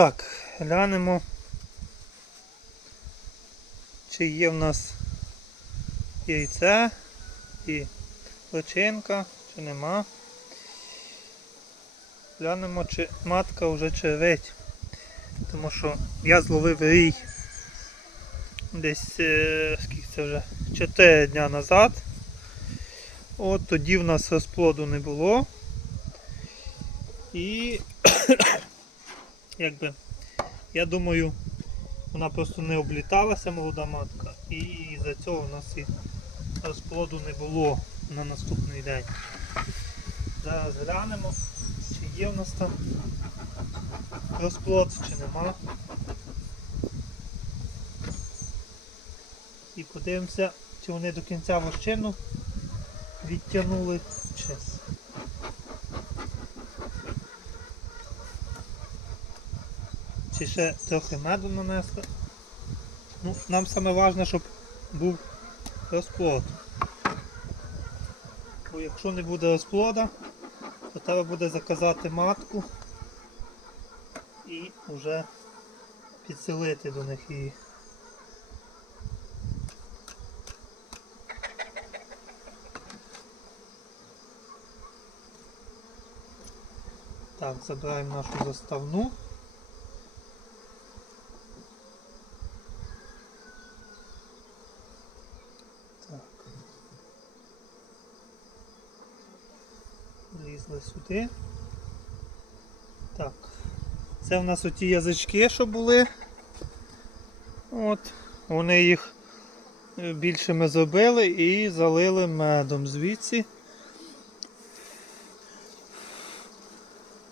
так, глянемо, чи є в нас яйце і личинка, чи нема. Глянемо, чи матка вже червить. Тому що я зловив рій десь е, скільки це вже 4 дня назад. От тоді в нас розплоду не було. І якби я думаю, вона просто не обліталася молода матка і за цього в нас і розплоду не було на наступний день. Зараз глянемо, чи є в нас там розплод, чи нема. І подивимося, чи вони до кінця вощину відтягнули чи. Ще трохи меду нанесли. Ну, нам саме важливе, щоб був розплод. Бо якщо не буде розплода, то треба буде заказати матку і вже підселити до них її. Так, забираємо нашу заставну. Так. Влізли сюди. Так. Це в нас оті язички, що були. От. Вони їх е, більшими зробили і залили медом звідси.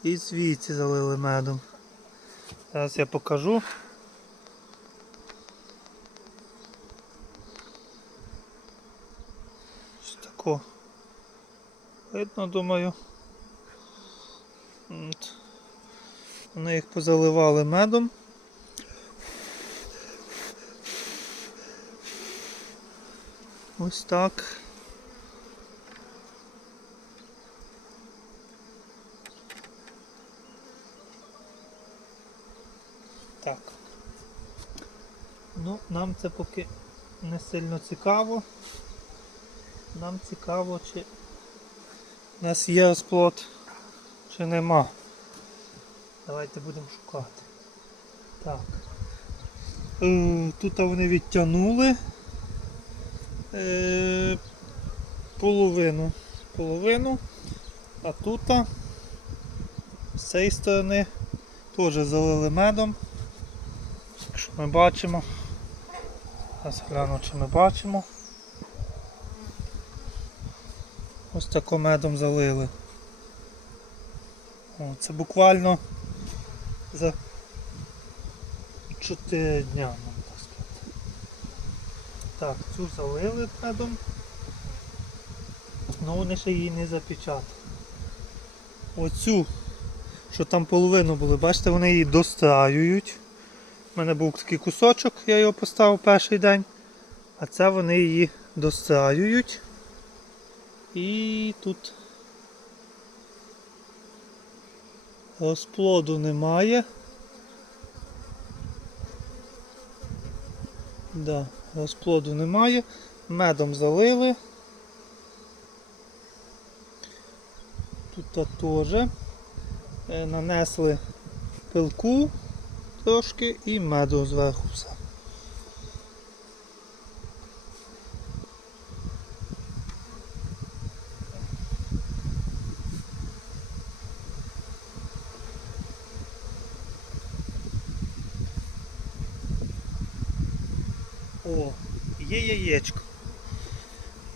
І звідси залили медом. Зараз я покажу. Ось тако. Видно, думаю. От. Вони їх позаливали медом. Ось так. Так. Ну, нам це поки не сильно цікаво. Нам цікаво, чи у нас є розплод, чи нема. Давайте будемо шукати. Так. Е, Тут вони відтягнули е, половину. Половину. А тут з цієї сторони теж залили медом. Якщо ми бачимо. Зараз гляну, чи ми бачимо. Ось тако медом залили. О, це буквально за 4 дня, можна так сказати. Так, цю залили медом. Ну вони ще її не запечатали. Оцю, що там половину були, бачите, вони її достраюють. У мене був такий кусочок, я його поставив перший день. А це вони її достраюють. І тут розплоду немає. Да, розплоду немає. Медом залили. Тут теж Е, нанесли пилку трошки і меду зверху все. О, є яєчко.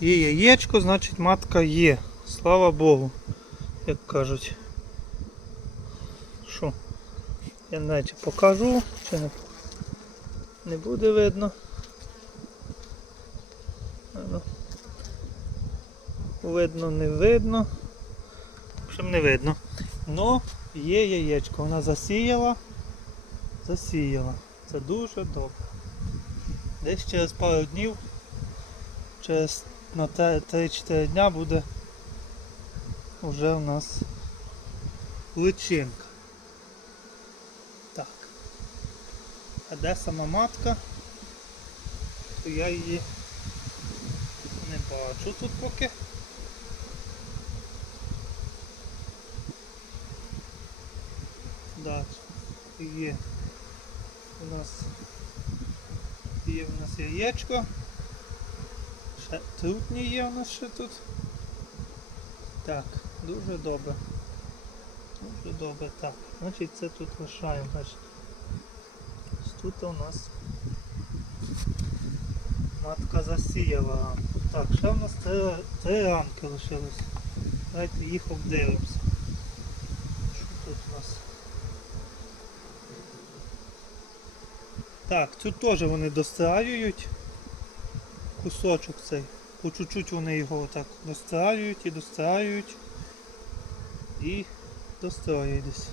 Є яєчко, значить матка є. Слава Богу, як кажуть. Що? Я чи покажу, чи не, не буде видно. Ну. Видно, не видно. В общем, не видно. Но є яєчко, вона засіяла. Засіяла. Це дуже добре. Десь через пару днів, через на 3-4 дня буде вже у нас личинка. Так. А де сама матка? То я її не бачу тут поки. Так, є у нас є у нас яєчко. Ще трутні є у нас ще тут. Так, дуже добре. Дуже добре. Так, значить це тут лишаємо. Значить, тут у нас матка засіяла. Так, ще в нас три, три рамки лишилось. Давайте їх обдивимося. Що тут у нас? Так, тут теж вони достраюють кусочок цей. По чуть-чуть вони його так достраюють і достраюють. І достроюють десь.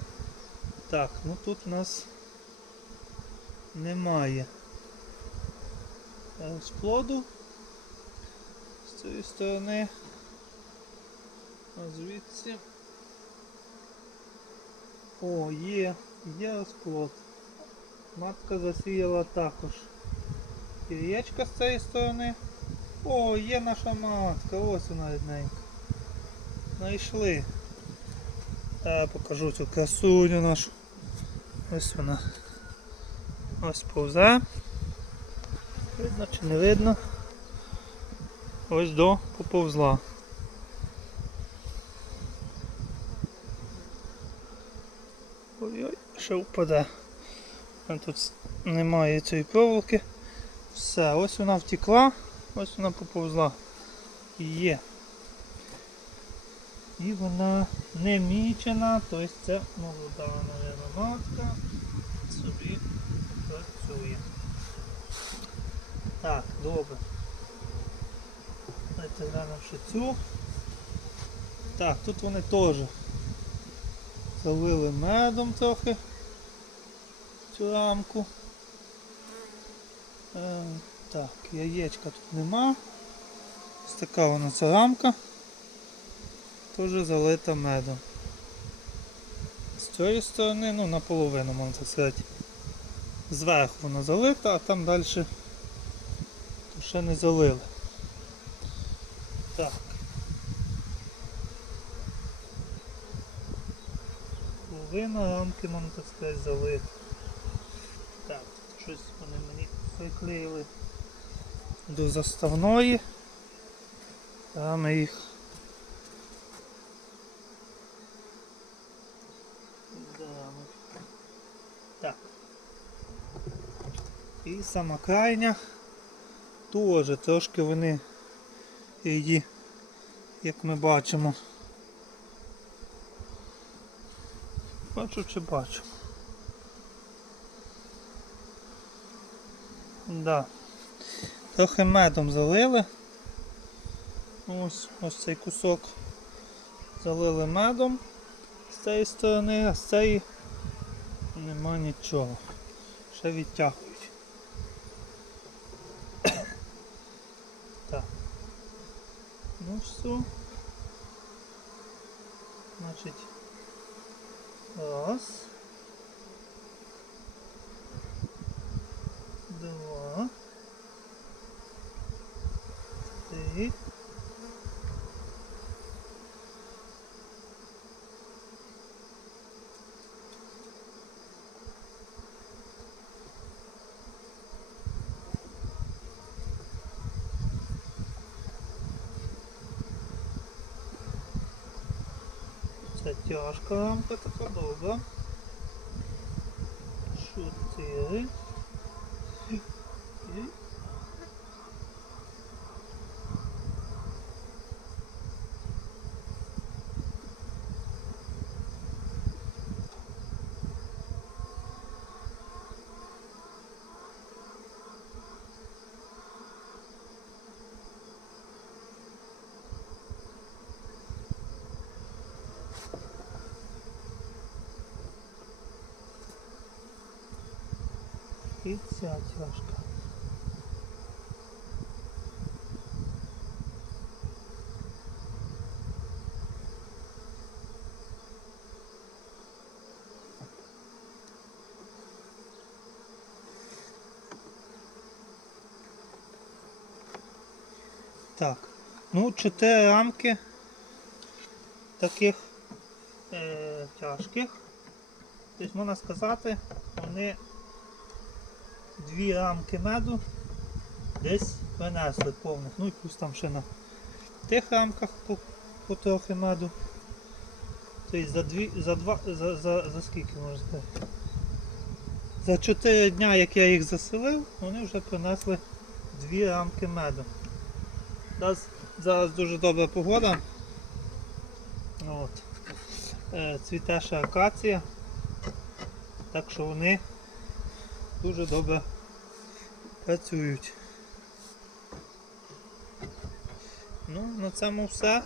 Так, ну тут у нас немає розплоду з цієї сторони. А звідси. О, є, є розплод. Матка засіяла також яєчка з цієї сторони. О, є наша матка, ось вона рідненька. Знайшли. Я покажу цю красуню нашу. Ось вона. Ось повзе. Видно чи не видно. Ось до поповзла. Ой-ой, ще впаде. Тут немає цієї проволоки. Все, ось вона втекла, ось вона поповзла. Є. І вона не мічена, тобто це молода, матка собі працює. Так, добре. Давайте глянемо ще цю. Так, тут вони теж залили медом трохи цю рамку. Е, так, яєчка тут нема. Ось така вона ця рамка. Теж залита медом. З цієї сторони, ну наполовину, можна так сказати. Зверху вона залита, а там далі то ще не залили. Так. Половина рамки, можна так сказати, залита. Щось вони мені приклеїли до заставної. Там ми їх. Так. І сама крайня теж трошки вони її, як ми бачимо. Бачу чи бачу. Да. Трохи медом залили. Ось ось цей кусок залили медом з цієї сторони, а з цієї нема нічого. Ще відтягують. так. Ну все. Значить. Раз. Два. Три. Це тяжка рамка така довга. Чотири. Ця тяжка. Так, ну чотири рамки таких е, тяжких. Тобто можна сказати, вони дві рамки меду десь винесли повних. Ну і плюс там ще на тих рамках по, по меду. Тобто за дві, за два, за, за, за скільки можна сказати? За 4 дня, як я їх заселив, вони вже принесли дві рамки меду. Зараз, зараз дуже добра погода. От. Е, Цвіте ще акація. Так що вони дуже добре працюють. Ну, на цьому все.